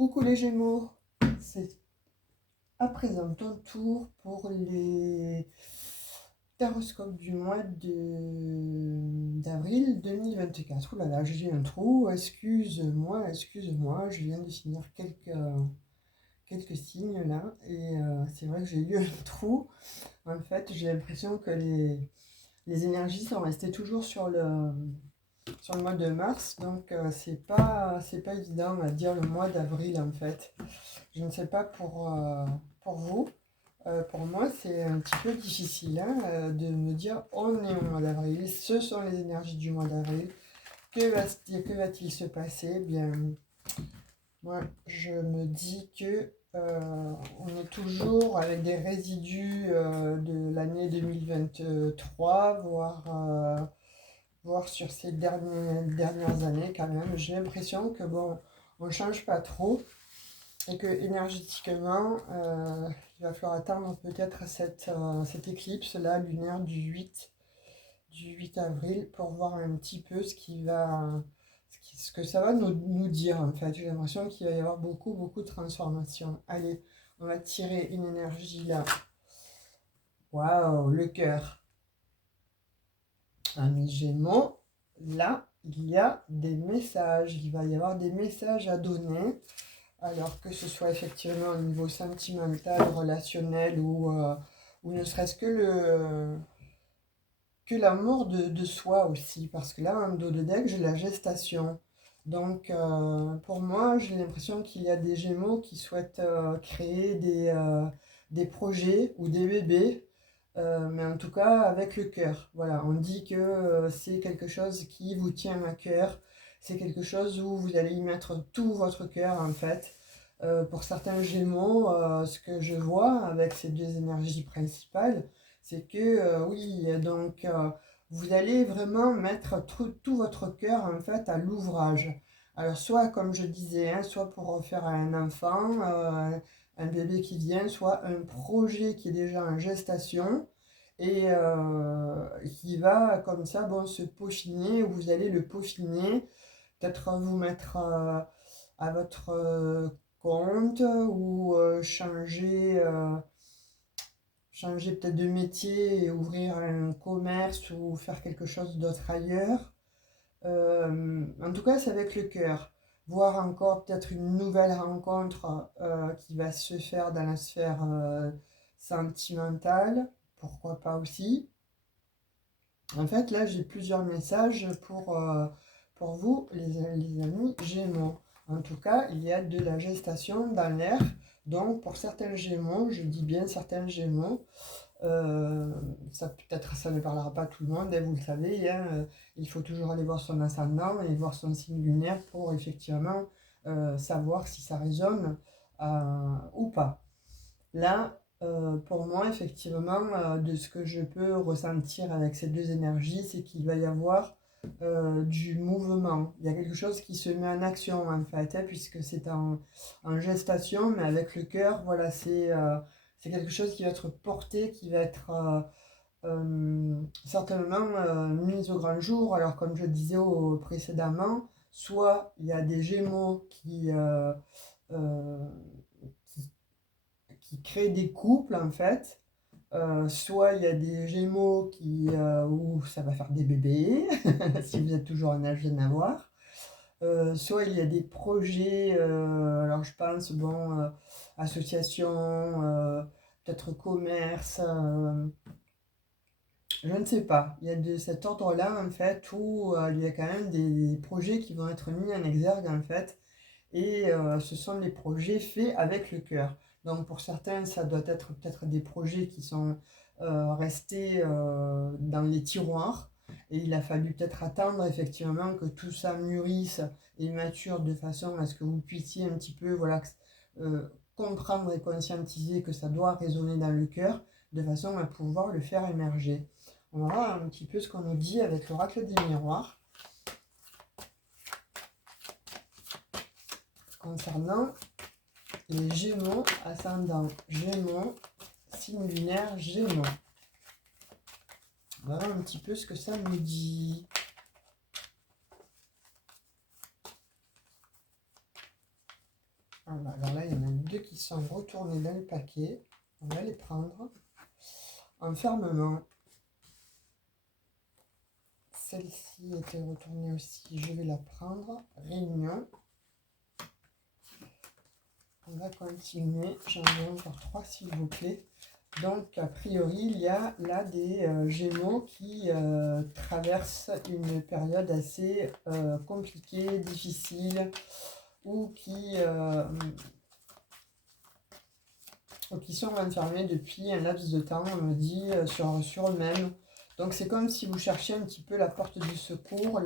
Coucou les Gémeaux, c'est à présent ton tour pour les horoscopes du mois d'avril 2024. Ouh là là, j'ai un trou, excuse-moi, je viens de finir quelques signes là et c'est vrai que j'ai eu un trou. En fait, j'ai l'impression que les énergies sont restées toujours sur le mois de mars, donc c'est pas évident à dire le mois d'avril en fait. Je ne sais pas pour vous. Pour moi, c'est un petit peu difficile de me dire on est au mois d'avril, ce sont les énergies du mois d'avril. Que va-t-il se passer? Eh bien, moi, je me dis que on est toujours avec des résidus de l'année 2023, voire sur ces dernières années quand même. J'ai l'impression que bon, on ne change pas trop. Et que énergétiquement, il va falloir attendre peut-être cette éclipse-là lunaire du 8 avril pour voir un petit peu ce que ça va nous dire en fait. J'ai l'impression qu'il va y avoir beaucoup de transformations. Allez, on va tirer une énergie là. Waouh, le cœur. Amis Gémeaux, là, il y a des messages. Il va y avoir des messages à donner. Alors que ce soit effectivement au niveau sentimental, relationnel ou ne serait-ce que l'amour de soi aussi. Parce que là, en dos de deck, j'ai la gestation. Donc, pour moi, j'ai l'impression qu'il y a des Gémeaux qui souhaitent créer des projets ou des bébés, mais en tout cas avec le cœur. Voilà, on dit que c'est quelque chose qui vous tient à cœur. C'est quelque chose où vous allez y mettre tout votre cœur en fait. Pour certains Gémeaux, ce que je vois avec ces deux énergies principales, c'est que oui, donc vous allez vraiment mettre tout votre cœur en fait à l'ouvrage. Alors soit comme je disais, hein, soit pour faire un enfant, un bébé qui vient, soit un projet qui est déjà en gestation et qui va comme ça bon, se peaufiner, ou vous allez le peaufiner, peut-être vous mettre à votre compte ou changer peut-être de métier et ouvrir un commerce ou faire quelque chose d'autre ailleurs. En tout cas, c'est avec le cœur. Voir encore peut-être une nouvelle rencontre qui va se faire dans la sphère sentimentale. Pourquoi pas aussi. En fait, là, j'ai plusieurs messages pour vous, les amis Gémeaux. En tout cas, il y a de la gestation dans l'air. Donc, pour certains Gémeaux, je dis bien certains Gémeaux, ça peut-être ça ne parlera pas à tout le monde, hein, vous le savez, hein, il faut toujours aller voir son ascendant et voir son signe lunaire pour effectivement savoir si ça résonne ou pas. Là, pour moi, effectivement, de ce que je peux ressentir avec ces deux énergies, c'est qu'il va y avoir du mouvement. Il y a quelque chose qui se met en action, en fait, hein, puisque c'est en gestation, mais avec le cœur, voilà, c'est quelque chose qui va être porté, qui va être certainement mis au grand jour. Alors, comme je disais précédemment, soit il y a des Gémeaux euh, qui créent des couples en fait. Soit il y a des Gémeaux où ça va faire des bébés, si vous êtes toujours en âge d'en avoir. Soit il y a des projets, alors je pense, bon, association, peut-être commerce, je ne sais pas. Il y a de cet ordre-là, en fait, où il y a quand même des projets qui vont être mis en exergue, en fait. Et ce sont des projets faits avec le cœur. Donc pour certains, ça doit être peut-être des projets qui sont restés dans les tiroirs. Et il a fallu peut-être attendre effectivement que tout ça mûrisse et mature de façon à ce que vous puissiez un petit peu voilà, comprendre et conscientiser que ça doit résonner dans le cœur de façon à pouvoir le faire émerger. On va voir un petit peu ce qu'on nous dit avec l'oracle des miroirs concernant les Gémeaux, ascendant Gémeaux, signe lunaire Gémeaux. On va voir un petit peu ce que ça nous dit. Voilà, alors là, il y en a deux qui sont retournés dans le paquet. On va les prendre. Enfermement. Celle-ci était retournée aussi, je vais la prendre. Réunion. On va continuer. J'en ai encore 3 s'il vous plaît. Donc, a priori, il y a là des Gémeaux qui traversent une période assez compliquée, difficile, ou qui sont enfermés depuis un laps de temps, on me dit, sur eux-mêmes. Donc, c'est comme si vous cherchiez un petit peu la porte du secours,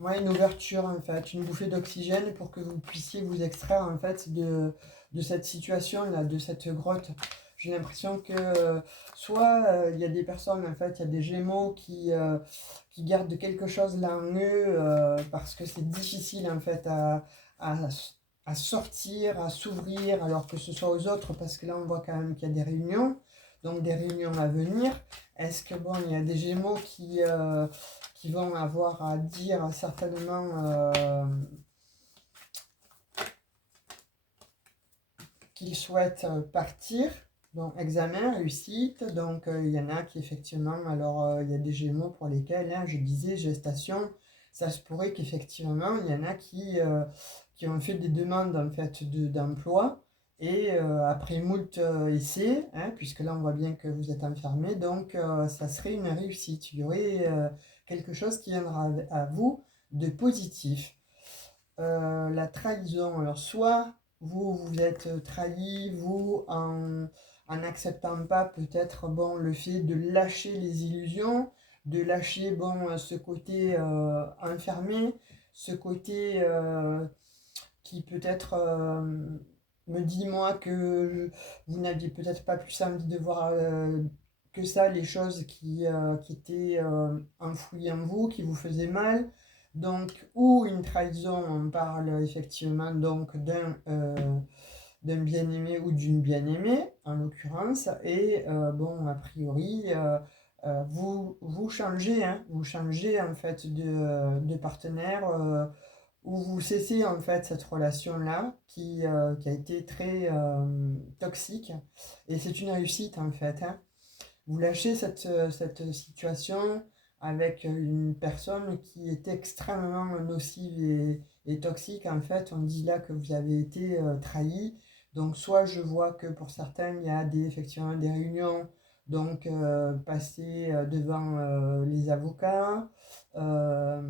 une ouverture en fait, une bouffée d'oxygène pour que vous puissiez vous extraire en fait de cette situation-là, de cette grotte. J'ai l'impression que soit il y a des personnes, en fait, il y a des Gémeaux qui gardent quelque chose là en eux parce que c'est difficile en fait à, à sortir, à s'ouvrir, alors que ce soit aux autres, parce que là on voit quand même qu'il y a des réunions, donc des réunions à venir. Est-ce que bon, il y a des Gémeaux qui vont avoir à dire certainement qu'ils souhaitent partir. Donc, examen, réussite. Donc, il y en a qui, effectivement, alors, il y a des Gémeaux pour lesquels, hein, je disais, gestation, ça se pourrait qu'effectivement, il y en a qui ont fait des demandes, en fait, d'emploi. Et après moult essais, hein, puisque là, on voit bien que vous êtes enfermé, donc, ça serait une réussite. Il y aurait quelque chose qui viendra à vous de positif. La trahison, alors soit vous êtes trahi, vous, en n'acceptant pas peut-être bon, le fait de lâcher les illusions, de lâcher bon, ce côté enfermé, ce côté qui peut-être me dit moi que vous n'aviez peut-être pas plus envie de voir que ça, les choses qui étaient enfouies en vous, qui vous faisaient mal. Donc, ou une trahison, on parle effectivement donc d'un bien-aimé ou d'une bien-aimée, en l'occurrence, et bon, a priori, vous changez, hein, vous changez en fait de partenaire, où vous cessez en fait cette relation-là qui a été très toxique, et c'est une réussite en fait, hein. Vous lâchez cette situation avec une personne qui est extrêmement nocive et toxique. En fait, on dit là que vous avez été trahi. Donc, soit je vois que pour certains, il y a effectivement des réunions, donc passer devant les avocats. Euh,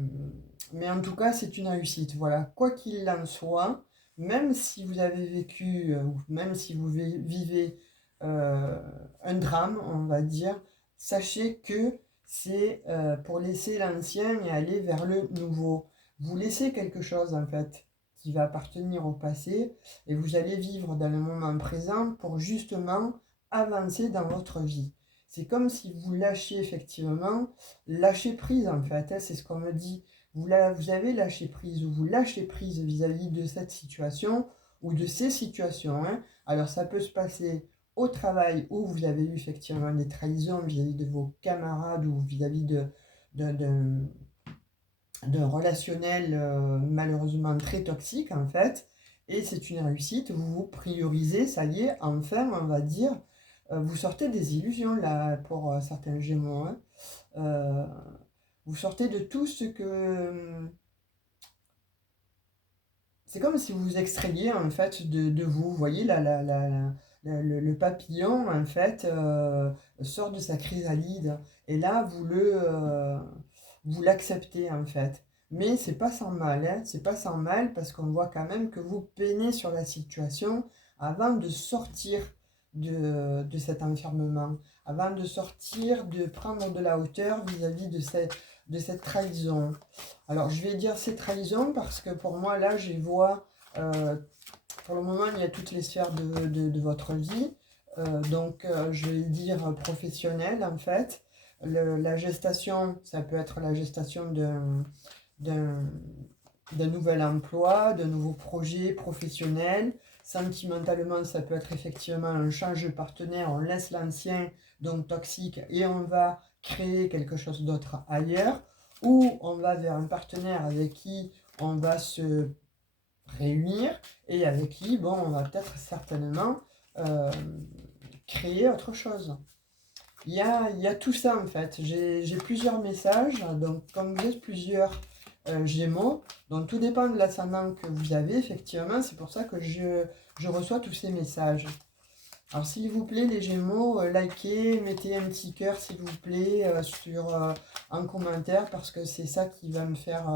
mais en tout cas, c'est une réussite. Voilà, quoi qu'il en soit, même si vous avez vécu, ou même si vous vivez euh, un drame, on va dire, sachez que c'est pour laisser l'ancien et aller vers le nouveau. Vous laissez quelque chose en fait qui va appartenir au passé et vous allez vivre dans le moment présent pour justement avancer dans votre vie. C'est comme si vous lâchiez effectivement, lâcher prise en fait, hein, c'est ce qu'on me dit. Vous avez lâché prise ou vous lâchez prise vis-à-vis de cette situation ou de ces situations, hein. Alors ça peut se passer au travail où vous avez eu effectivement des trahisons vis-à-vis de vos camarades ou vis-à-vis d'un relationnel malheureusement très toxique en fait, et c'est une réussite, vous vous priorisez, ça y est, enfin on va dire, vous sortez des illusions là pour certains Gémeaux, hein. Euh, vous sortez de tout ce que... C'est comme si vous vous extrayiez en fait de vous, vous voyez, le papillon en fait sort de sa chrysalide et là vous l'acceptez en fait. Mais c'est pas sans mal, hein, c'est pas sans mal parce qu'on voit quand même que vous peinez sur la situation avant de sortir de cet enfermement, avant de sortir, de prendre de la hauteur vis-à-vis de cette trahison. Alors, je vais dire ces trahisons parce que pour moi, là, je vois, euh, pour le moment, il y a toutes les sphères de votre vie. Donc, je vais dire professionnelle, en fait. La gestation, ça peut être la gestation d'un, d'un nouvel emploi, d'un nouveau projet professionnel. Sentimentalement, ça peut être effectivement un change de partenaire, on laisse l'ancien, donc toxique, et on va créer quelque chose d'autre ailleurs, ou on va vers un partenaire avec qui on va réunir et avec qui, bon, on va peut-être certainement créer autre chose. Il y a tout ça en fait. J'ai plusieurs messages, donc comme vous êtes plusieurs Gémeaux, donc tout dépend de l'ascendant que vous avez, effectivement, c'est pour ça que je reçois tous ces messages. Alors s'il vous plaît les Gémeaux, likez, mettez un petit cœur s'il vous plaît en commentaire, parce que c'est ça qui va me faire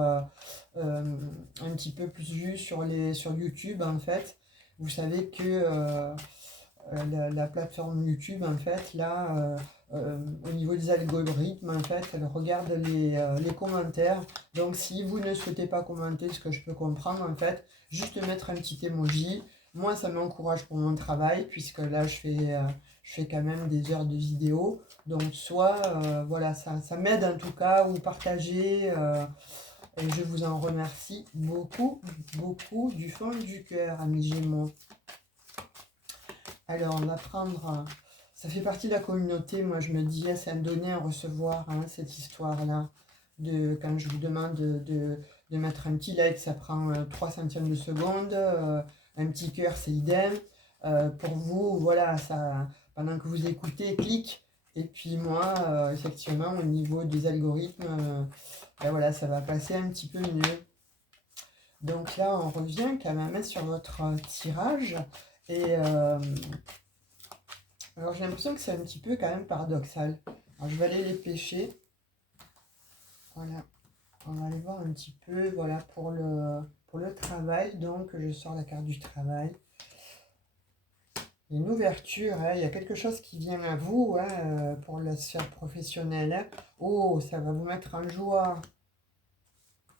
un petit peu plus vue sur YouTube en fait. Vous savez que la plateforme YouTube en fait là, au niveau des algorithmes en fait, elle regarde les commentaires. Donc si vous ne souhaitez pas commenter, ce que je peux comprendre en fait, juste mettre un petit emoji. Moi, ça m'encourage pour mon travail, puisque là, je fais quand même des heures de vidéo. Donc, soit, voilà, ça m'aide en tout cas, ou partager. Et je vous en remercie beaucoup, beaucoup, du fond du cœur, amis Gémeaux. Alors, on va prendre... ça fait partie de la communauté, moi, je me dis, c'est un donner, un recevoir, hein, cette histoire-là. Quand je vous demande de mettre un petit like, ça prend 3 centièmes de seconde. Un petit cœur, c'est idem. Pour vous, voilà, ça, pendant que vous écoutez, clique. Et puis moi, effectivement, au niveau des algorithmes, ben voilà, ça va passer un petit peu mieux. Donc là, on revient quand même sur votre tirage. Et alors, j'ai l'impression que c'est un petit peu quand même paradoxal. Alors, je vais aller les pêcher. Voilà. On va aller voir un petit peu, voilà, pour le travail. Donc, je sors la carte du travail. Une ouverture, hein, il y a quelque chose qui vient à vous, hein, pour la sphère professionnelle. Hein. Oh, ça va vous mettre en joie.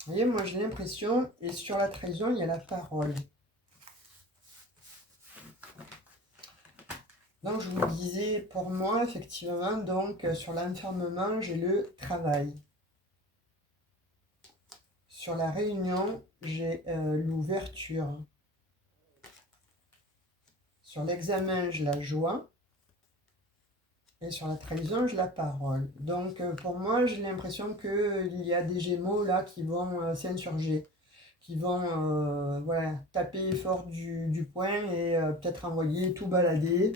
Vous voyez, moi j'ai l'impression, et sur la trahison, il y a la parole. Donc, je vous disais, pour moi, effectivement, donc, sur l'enfermement, j'ai le travail. Sur la réunion, j'ai l'ouverture. Sur l'examen, j'ai la joie. Et sur la trahison, j'ai la parole. Donc, pour moi, j'ai l'impression qu'il y a des Gémeaux là qui vont s'insurger, qui vont voilà, taper fort du poing et peut-être envoyer tout balader.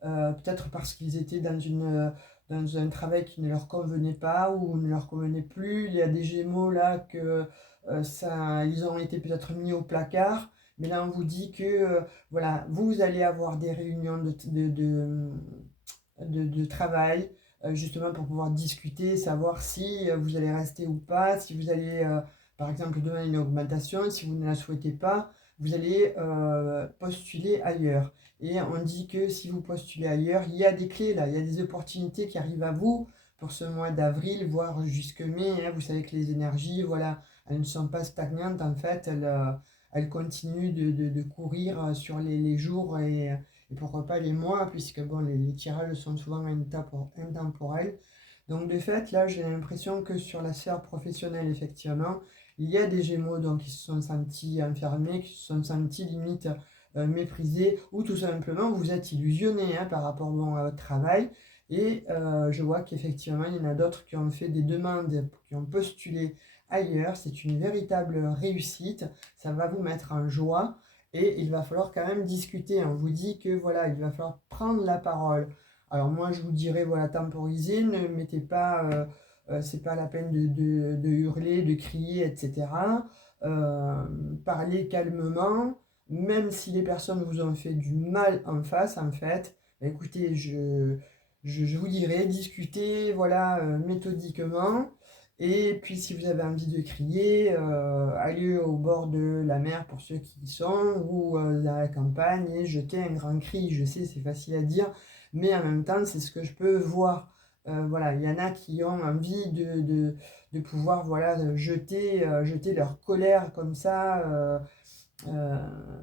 Peut-être parce qu'ils étaient dans un travail qui ne leur convenait pas ou ne leur convenait plus. Il y a des Gémeaux là que ils ont été peut-être mis au placard. Mais là, on vous dit que voilà, vous allez avoir des réunions de travail, justement pour pouvoir discuter, savoir si vous allez rester ou pas, si vous allez, par exemple, demander une augmentation, si vous ne la souhaitez pas, vous allez postuler ailleurs. Et on dit que si vous postulez ailleurs, il y a des clés là, il y a des opportunités qui arrivent à vous pour ce mois d'avril, voire jusque mai. Hein. Vous savez que les énergies, voilà, elles ne sont pas stagnantes, en fait, elles continuent de courir sur les jours et pourquoi pas les mois, puisque bon, les tirages sont souvent intemporels. Donc de fait, là, j'ai l'impression que sur la sphère professionnelle, effectivement, il y a des Gémeaux donc, qui se sont sentis enfermés, qui se sont sentis limite méprisés, ou tout simplement vous êtes illusionnés hein, par rapport bon, à votre travail. Et je vois qu'effectivement, il y en a d'autres qui ont fait des demandes, qui ont postulé ailleurs. C'est une véritable réussite. Ça va vous mettre en joie. Et il va falloir quand même discuter. On vous dit que voilà, il va falloir prendre la parole. Alors moi, je vous dirais, voilà, temporiser, ne mettez pas, c'est pas la peine de hurler, de crier, etc. Parlez calmement, même si les personnes vous ont fait du mal en face, en fait. Écoutez, je vous dirais, discutez, voilà, méthodiquement. Et puis si vous avez envie de crier, allez au bord de la mer pour ceux qui y sont, ou dans la campagne et jetez un grand cri. Je sais, c'est facile à dire, mais en même temps, c'est ce que je peux voir. Voilà, il y en a qui ont envie de pouvoir voilà, jeter leur colère comme ça euh,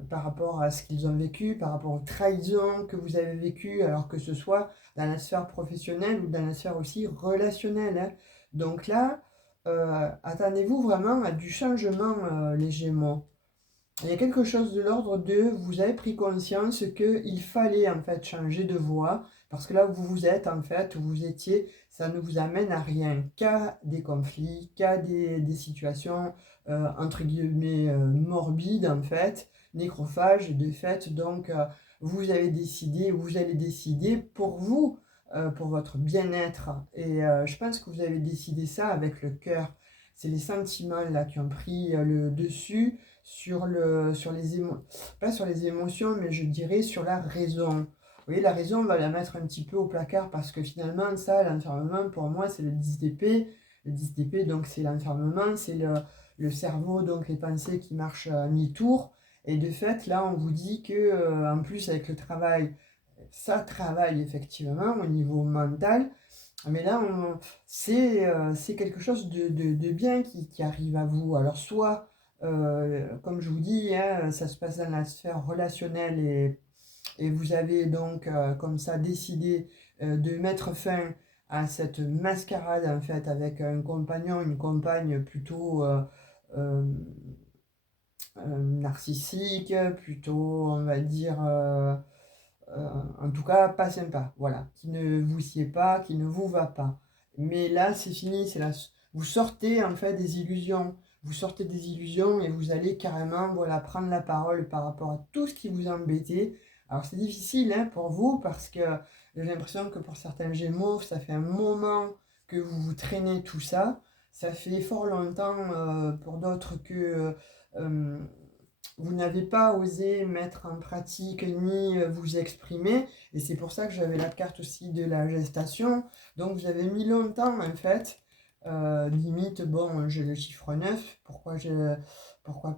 par rapport à ce qu'ils ont vécu, par rapport aux trahisons que vous avez vécues, alors que ce soit dans la sphère professionnelle ou dans la sphère aussi relationnelle. Hein. Donc là, attendez-vous vraiment à du changement, les Gémeaux. Il y a quelque chose de l'ordre de, vous avez pris conscience qu'il fallait en fait changer de voie, Parce que là où vous êtes, en fait, où vous étiez, ça ne vous amène à rien, qu'à des conflits, qu'à des situations, entre guillemets, morbides, en fait, nécrophages, de fait. Donc, vous avez décidé, vous allez décider pour vous, pour votre bien-être. Et je pense que vous avez décidé ça avec le cœur. C'est les sentiments là qui ont pris le dessus sur les pas sur les émotions, mais je dirais sur la raison. Vous voyez, la raison, on va la mettre un petit peu au placard parce que finalement, ça, l'enfermement, pour moi, c'est le 10 d'épée. Le 10 d'épée, donc c'est l'enfermement, c'est le cerveau, donc les pensées qui marchent à mi-tour. Et de fait, là, on vous dit que, en plus, avec le travail, ça travaille effectivement au niveau mental. Mais là, c'est quelque chose de bien qui arrive à vous. Alors, soit, comme je vous dis, hein, ça se passe dans la sphère relationnelle et vous avez donc comme ça décidé de mettre fin à cette mascarade en fait avec un compagnon, une compagne plutôt euh, narcissique, plutôt on va dire en tout cas pas sympa, voilà, qui ne vous sied pas, qui ne vous va pas. Mais là c'est fini, c'est là, vous sortez en fait des illusions. Vous sortez des illusions et vous allez carrément voilà, prendre la parole par rapport à tout ce qui vous embêtait. Alors c'est difficile hein, pour vous parce que j'ai l'impression que pour certains Gémeaux, ça fait un moment que vous vous traînez tout ça. Ça fait fort longtemps pour d'autres que euh, vous n'avez pas osé mettre en pratique ni vous exprimer. Et c'est pour ça que j'avais la carte aussi de la gestation. Donc vous avez mis longtemps en fait. Limite, bon, j'ai le chiffre 9. Pourquoi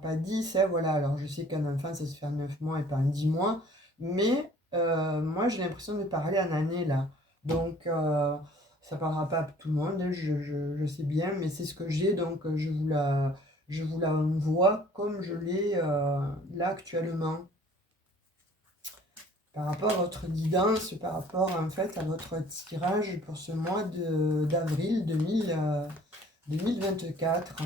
pas 10 hein, voilà. Alors je sais qu'un enfant, ça se fait en 9 mois et pas en 10 mois. Mais moi, j'ai l'impression de parler en année là. Donc ça ne parlera pas à tout le monde, hein, je sais bien. Mais c'est ce que j'ai. Donc je vous la envoie comme je l'ai là actuellement. Par rapport à votre guidance, par rapport en fait à votre tirage pour ce mois d'avril 2024.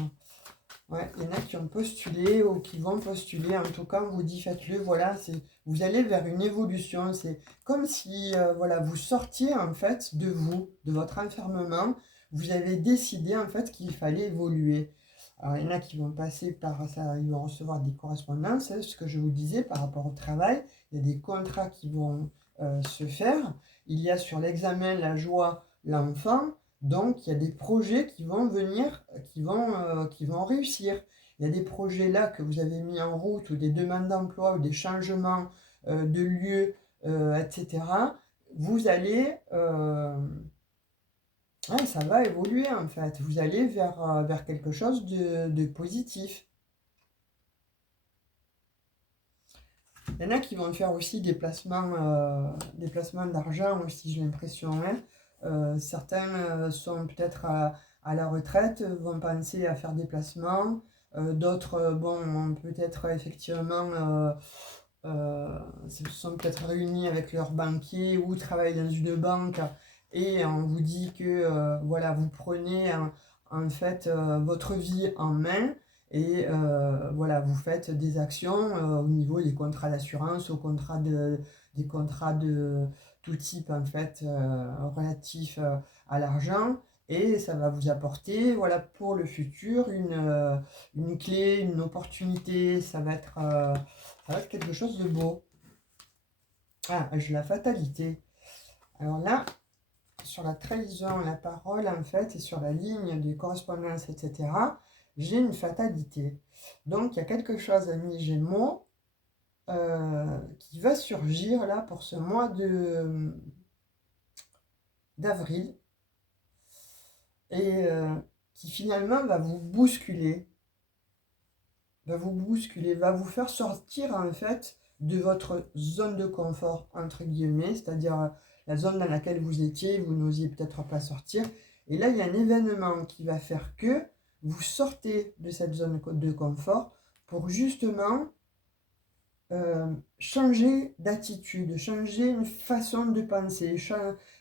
Ouais, il y en a qui ont postulé ou qui vont postuler. En tout cas, on vous dit faites-le. Voilà, vous allez vers une évolution. C'est comme si voilà, vous sortiez en fait de vous, de votre enfermement. Vous avez décidé en fait qu'il fallait évoluer. Alors, il y en a qui vont passer par ça, ils vont recevoir des correspondances, hein, ce que je vous disais par rapport au travail. Il y a des contrats qui vont se faire. Il y a sur l'examen la joie, l'enfant. Donc, il y a des projets qui vont venir, qui vont réussir. Il y a des projets là que vous avez mis en route, ou des demandes d'emploi, ou des changements de lieu, etc. Vous allez, ouais, ça va évoluer en fait. Vous allez vers quelque chose de positif. Il y en a qui vont faire aussi des placements d'argent aussi, j'ai l'impression, hein. Certains sont peut-être à la retraite, vont penser à faire des placements. D'autres, bon, ont peut-être effectivement, se sont peut-être réunis avec leur banquier ou travaillent dans une banque et on vous dit que voilà, vous prenez en fait votre vie en main et voilà, vous faites des actions au niveau des contrats d'assurance, des contrats de tout type en fait relatifs à l'argent. Et ça va vous apporter, voilà, pour le futur, une clé, une opportunité. Ça va être quelque chose de beau. Ah, j'ai la fatalité. Alors là, sur la trahison, la parole, en fait, et sur la ligne des correspondances, etc., j'ai une fatalité. Donc, il y a quelque chose, amis Gémeaux, qui va surgir là pour ce mois d'avril et qui finalement va vous faire sortir en fait de votre zone de confort, entre guillemets, c'est-à-dire la zone dans laquelle vous étiez, vous n'osiez peut-être pas sortir. Et là, il y a un événement qui va faire que vous sortez de cette zone de confort pour justement changer d'attitude, changer une façon de penser,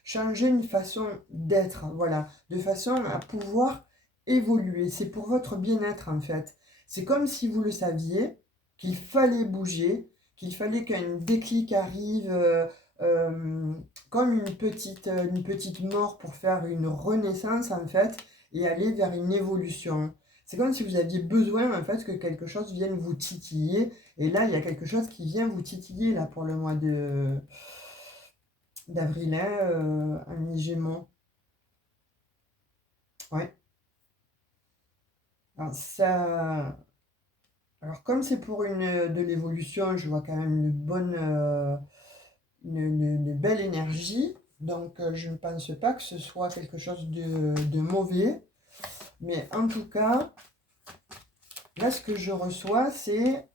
changer une façon d'être, voilà, de façon à pouvoir évoluer. C'est pour votre bien-être en fait. C'est comme si vous le saviez, qu'il fallait bouger, qu'il fallait qu'un déclic arrive comme une petite mort pour faire une renaissance, en fait, et aller vers une évolution. C'est comme si vous aviez besoin, en fait, que quelque chose vienne vous titiller. Et là, il y a quelque chose qui vient vous titiller, là, pour le mois d'avril, hein, un Gémeaux. Ouais. Alors, ça... Alors, comme c'est pour de l'évolution, je vois quand même une bonne... une belle énergie. Donc, je ne pense pas que ce soit quelque chose de mauvais. Mais en tout cas, là, ce que je reçois, c'est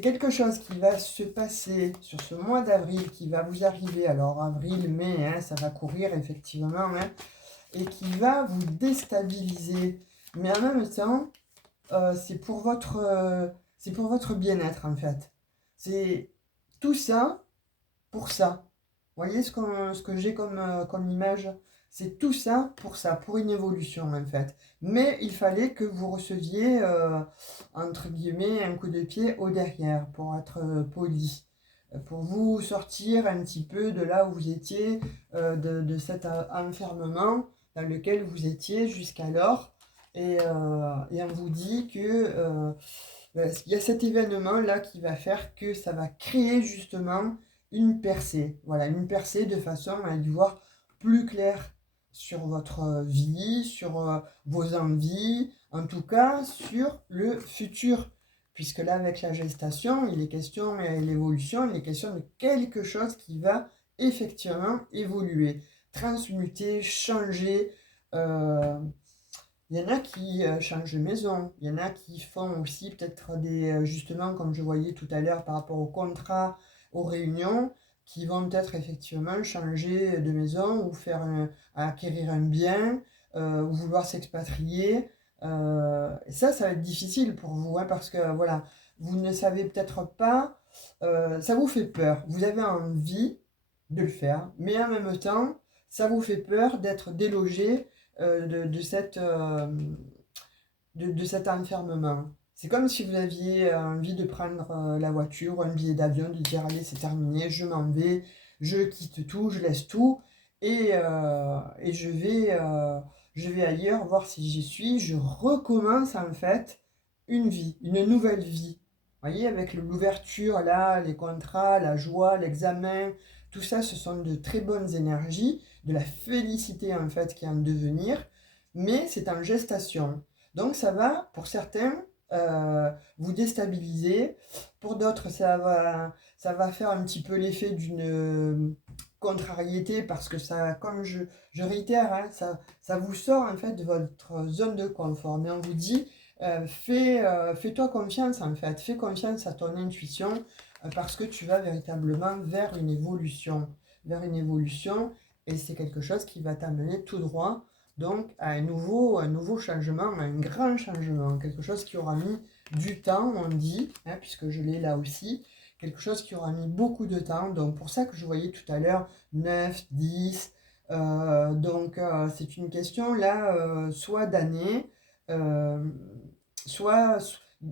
quelque chose qui va se passer sur ce mois d'avril, qui va vous arriver. Alors, avril, mai, hein, ça va courir effectivement, hein, et qui va vous déstabiliser. Mais en même temps, c'est pour votre bien-être, en fait. C'est tout ça pour ça. Vous voyez ce que j'ai comme image? C'est tout ça, pour une évolution en fait. Mais il fallait que vous receviez, entre guillemets, un coup de pied au derrière, pour être poli. Pour vous sortir un petit peu de là où vous étiez, de cet enfermement dans lequel vous étiez jusqu'alors. Et on vous dit que il y a cet événement-là qui va faire que ça va créer justement une percée. Voilà, une percée de façon à y voir plus clair sur votre vie, sur vos envies, en tout cas sur le futur. Puisque là, avec la gestation, il est question, et l'évolution, il est question de quelque chose qui va effectivement évoluer, transmuter, changer. euh, il y en a qui changent de maison, il y en a qui font aussi peut-être justement, comme je voyais tout à l'heure par rapport au contrat, aux réunions, qui vont peut-être effectivement changer de maison ou acquérir un bien, ou vouloir s'expatrier. Ça va être difficile pour vous, hein, parce que voilà, vous ne savez peut-être pas, ça vous fait peur. Vous avez envie de le faire, mais en même temps, ça vous fait peur d'être délogé de cet enfermement. C'est comme si vous aviez envie de prendre la voiture ou un billet d'avion, de dire allez, c'est terminé, je m'en vais, je quitte tout, je laisse tout et je vais ailleurs voir si j'y suis. Je recommence en fait une vie, une nouvelle vie. Vous voyez, avec l'ouverture là, les contrats, la joie, l'examen, tout ça, ce sont de très bonnes énergies, de la félicité en fait qui est en devenir, mais c'est en gestation. Donc ça va, pour certains, vous déstabiliser. Pour d'autres, ça va faire un petit peu l'effet d'une contrariété parce que ça, comme je réitère, hein, ça vous sort en fait de votre zone de confort. Mais on vous dit, fais-toi confiance en fait, fais confiance à ton intuition parce que tu vas véritablement vers une évolution. Vers une évolution et c'est quelque chose qui va t'amener tout droit donc à un nouveau changement, à un grand changement, quelque chose qui aura mis du temps, on dit, hein, puisque je l'ai là aussi, quelque chose qui aura mis beaucoup de temps. Donc pour ça que je voyais tout à l'heure 9, 10. C'est une question là, soit d'année, euh, soit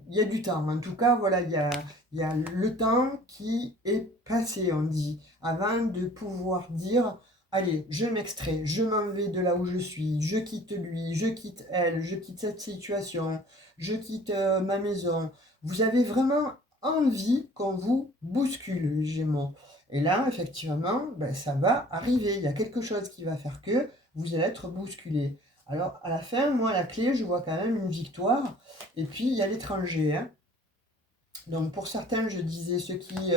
il y a du temps. En tout cas, voilà, il y a le temps qui est passé, on dit, avant de pouvoir dire allez, je m'extrais, je m'en vais de là où je suis, je quitte lui, je quitte elle, je quitte cette situation, je quitte ma maison. Vous avez vraiment envie qu'on vous bouscule, les Gémeaux. Et là, effectivement, ben, ça va arriver. Il y a quelque chose qui va faire que vous allez être bousculé. Alors, à la fin, moi, à la clé, je vois quand même une victoire. Et puis, il y a l'étranger, hein. Donc pour certains, je disais ceux qui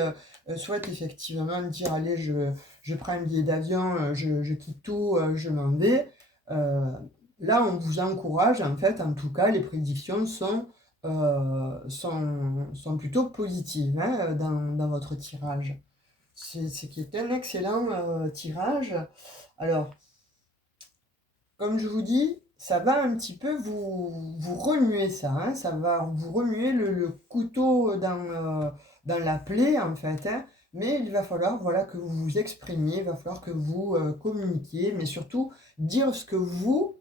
souhaitent effectivement dire allez, je prends un billet d'avion, je quitte tout, je m'en vais. Euh, Là, on vous encourage, en fait, en tout cas, les prédictions sont plutôt positives, hein, dans votre tirage. C'est qui est un excellent tirage. Alors, comme je vous dis, ça va un petit peu vous remuer ça, hein, ça va vous remuer le couteau dans la plaie en fait, hein, mais il va falloir voilà, que vous vous exprimiez, il va falloir que vous communiquiez, mais surtout dire ce que vous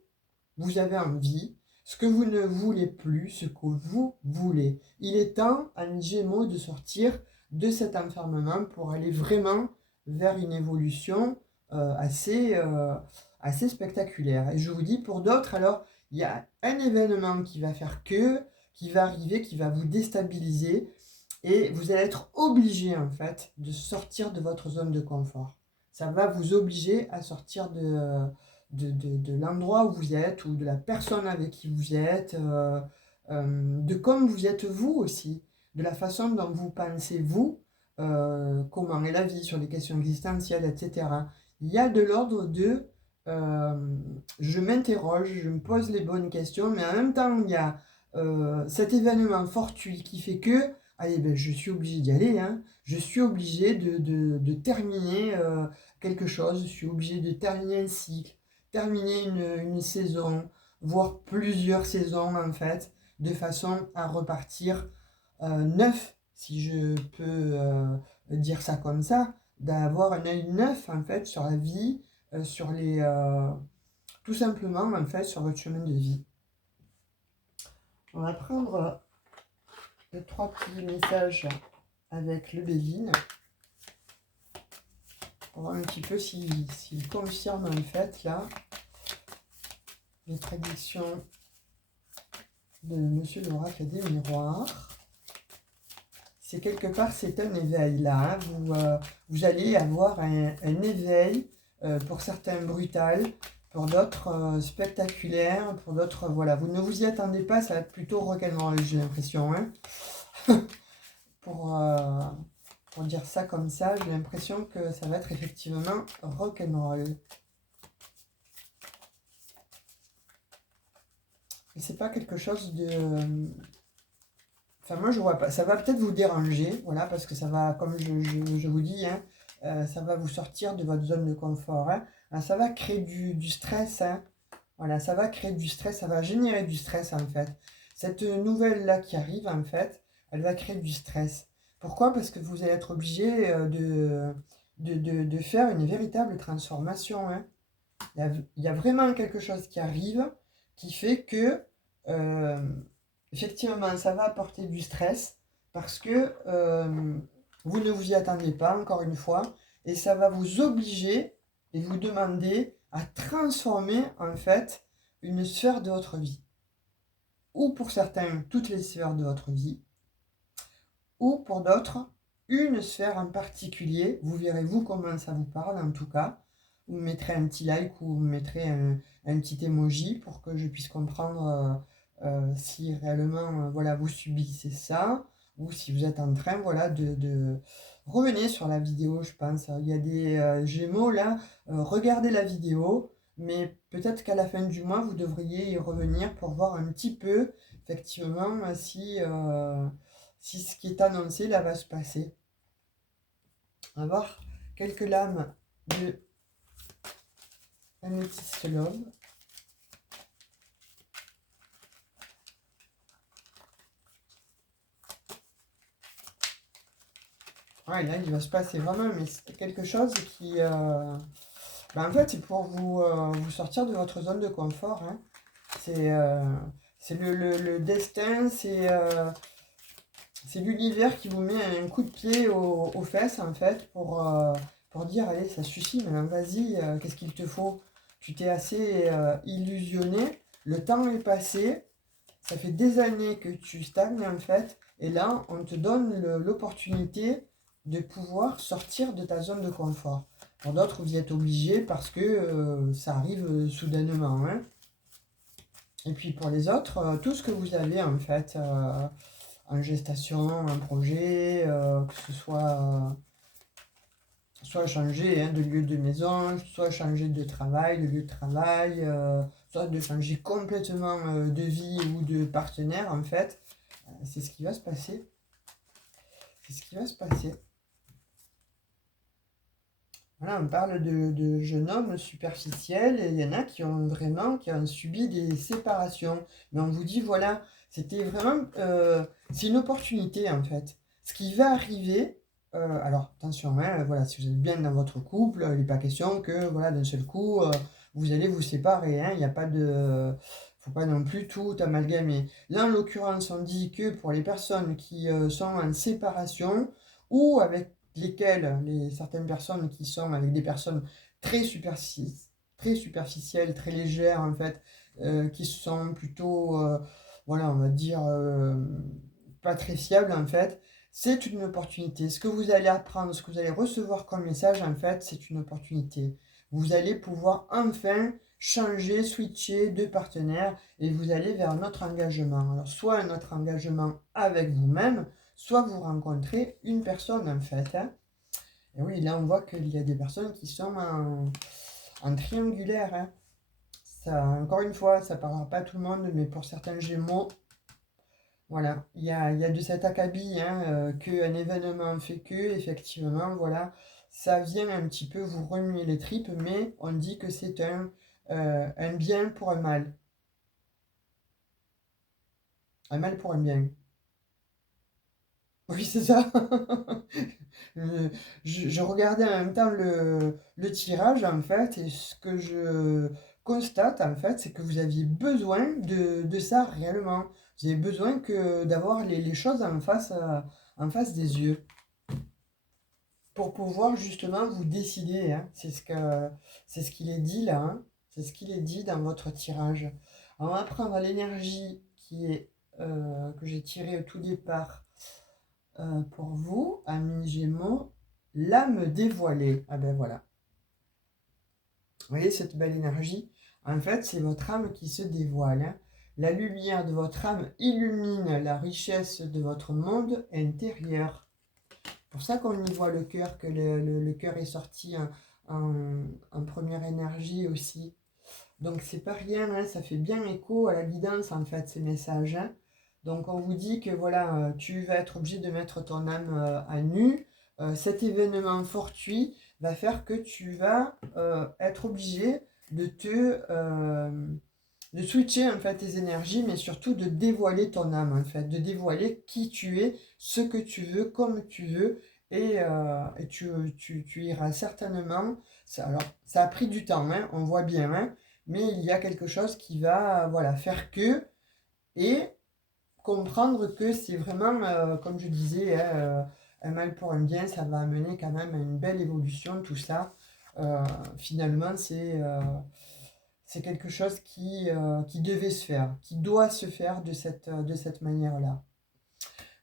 avez envie, ce que vous ne voulez plus, ce que vous voulez. Il est temps, à Gémeaux, de sortir de cet enfermement pour aller vraiment vers une évolution assez spectaculaire. Et je vous dis, pour d'autres, alors, il y a un événement qui va faire qui va arriver, qui va vous déstabiliser, et vous allez être obligé, en fait, de sortir de votre zone de confort. Ça va vous obliger à sortir de l'endroit où vous êtes, ou de la personne avec qui vous êtes, de comme vous êtes vous aussi, de la façon dont vous pensez vous, comment est la vie sur les questions existentielles, etc. Il y a de l'ordre de je m'interroge, je me pose les bonnes questions, mais en même temps, il y a cet événement fortuit qui fait que, allez, ben, je suis obligé d'y aller, hein. Je suis obligé de terminer quelque chose, je suis obligé de terminer un cycle, terminer une saison, voire plusieurs saisons en fait, de façon à repartir neuf, si je peux dire ça comme ça, d'avoir un œil neuf en fait sur la vie, sur tout simplement en fait sur votre chemin de vie. On va prendre les 3 petits messages avec le Béline pour voir un petit peu s'il confirme en fait là les prédictions de Monsieur l'Oracle des Miroirs. C'est quelque part, c'est un éveil là, hein. Vous allez avoir un éveil, pour certains brutal, pour d'autres spectaculaire, pour d'autres, voilà, vous ne vous y attendez pas, ça va être plutôt rock'n'roll, j'ai l'impression, hein. Pour dire ça comme ça, j'ai l'impression que ça va être effectivement rock'n'roll. Et c'est pas quelque chose de... Enfin, moi, je vois pas. Ça va peut-être vous déranger, voilà, parce que ça va, comme je vous dis, hein, ça va vous sortir de votre zone de confort, hein. Alors, ça va créer du stress, hein. Voilà, ça va créer du stress, ça va générer du stress, en fait. Cette nouvelle-là qui arrive, en fait, elle va créer du stress. Pourquoi? Parce que vous allez être obligé de faire une véritable transformation, hein. Il y a vraiment quelque chose qui arrive qui fait que, effectivement, ça va apporter du stress parce que vous ne vous y attendez pas, encore une fois, et ça va vous obliger et vous demander à transformer, en fait, une sphère de votre vie. Ou pour certains, toutes les sphères de votre vie, ou pour d'autres, une sphère en particulier. Vous verrez, vous, comment ça vous parle, en tout cas. Vous mettrez un petit like ou vous mettrez un petit emoji pour que je puisse comprendre si réellement voilà, vous subissez ça, ou si vous êtes en train voilà, de... Revenez sur la vidéo, je pense. Il y a des Gémeaux là. Regardez la vidéo, mais peut-être qu'à la fin du mois, vous devriez y revenir pour voir un petit peu, effectivement, si ce qui est annoncé là va se passer. On va voir quelques lames de Améthyste Love. Ouais, là, il va se passer vraiment, mais c'est quelque chose qui... en fait, c'est pour vous sortir de votre zone de confort, hein. C'est le destin, c'est l'univers qui vous met un coup de pied aux fesses, en fait, pour dire, allez, ça suffit, maintenant, vas-y, qu'est-ce qu'il te faut? Tu t'es assez illusionné, le temps est passé, ça fait des années que tu stagnes, en fait, et là, on te donne l'opportunité de pouvoir sortir de ta zone de confort. Pour d'autres, vous y êtes obligé parce que ça arrive soudainement, hein. Et puis pour les autres, tout ce que vous avez, en fait... en gestation, un projet, que ce soit changer hein, de lieu de maison, soit changer de travail, de lieu de travail, soit de changer complètement de vie ou de partenaire, en fait. C'est ce qui va se passer. C'est ce qui va se passer. Voilà, on parle de jeunes hommes superficiels, et il y en a qui ont subi des séparations. Mais on vous dit, voilà, c'était vraiment... c'est une opportunité, en fait. Ce qui va arriver... alors, attention, hein, voilà, si vous êtes bien dans votre couple, il n'est pas question que, voilà, d'un seul coup, vous allez vous séparer, hein. Il n'y a pas de... faut pas non plus tout amalgamer. Là, en l'occurrence, on dit que pour les personnes qui sont en séparation ou avec lesquelles, certaines personnes qui sont avec des personnes très, très superficielles, très légères en fait, qui sont plutôt, voilà, on va dire, pas très fiables en fait, c'est une opportunité. Ce que vous allez apprendre, ce que vous allez recevoir comme message en fait, c'est une opportunité. Vous allez pouvoir enfin changer, switcher de partenaire et vous allez vers un autre engagement. Alors, soit un autre engagement avec vous-même, soit vous rencontrez une personne en fait, hein. Et oui, là on voit qu'il y a des personnes qui sont en triangulaire, hein. Ça, encore une fois, ça ne parlera pas à tout le monde, mais pour certains Gémeaux, voilà, il y a de cet acabit, hein, qu'un événement fait que, effectivement, voilà, ça vient un petit peu vous remuer les tripes, mais on dit que c'est un bien pour un mal. Un mal pour un bien. Oui, c'est ça. Je regardais en même temps le tirage, en fait, et ce que je constate, en fait, c'est que vous aviez besoin de ça réellement. Vous avez besoin d'avoir les choses en face des yeux pour pouvoir justement vous décider, hein. C'est ce qu'il est dit là, hein. C'est ce qu'il est dit dans votre tirage. On va prendre l'énergie que j'ai tirée au tout départ. Pour vous, amis Gémeaux, l'âme dévoilée. Ah ben voilà. Vous voyez cette belle énergie? En fait, c'est votre âme qui se dévoile, hein. La lumière de votre âme illumine la richesse de votre monde intérieur. C'est pour ça qu'on y voit le cœur, que le cœur est sorti en première énergie aussi. Donc c'est pas rien, hein, ça fait bien écho à la guidance en fait, ces messages, hein. Donc on vous dit que voilà, tu vas être obligé de mettre ton âme à nu. Cet événement fortuit va faire que tu vas être obligé de de switcher en fait tes énergies, mais surtout de dévoiler ton âme en fait, de dévoiler qui tu es, ce que tu veux, comme tu veux, et tu iras certainement. Alors ça a pris du temps, hein, on voit bien, hein, mais il y a quelque chose qui va voilà, faire que, et comprendre que c'est vraiment, comme je disais, hein, un mal pour un bien, ça va amener quand même à une belle évolution, tout ça. Finalement, c'est quelque chose qui devait se faire, qui doit se faire de cette manière-là.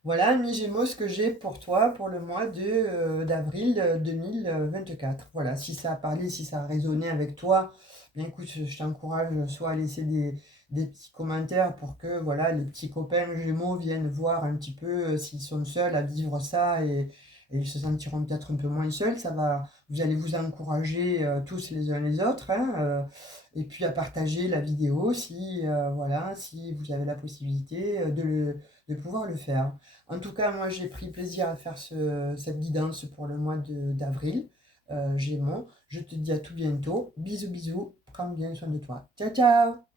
Voilà, mi Gémeaux, ce que j'ai pour toi pour le mois d'avril 2024. Voilà, si ça a parlé, si ça a résonné avec toi, bien écoute, je t'encourage soit à laisser des petits commentaires pour que voilà, les petits copains Gémeaux viennent voir un petit peu s'ils sont seuls à vivre ça, et ils se sentiront peut-être un peu moins seuls. Vous allez vous encourager tous les uns les autres, hein, et puis à partager la vidéo si, voilà, si vous avez la possibilité de pouvoir le faire. En tout cas, moi, j'ai pris plaisir à faire cette guidance pour le mois d'avril, Gémeaux. Je te dis à tout bientôt. Bisous, bisous. Prends bien soin de toi. Ciao, ciao!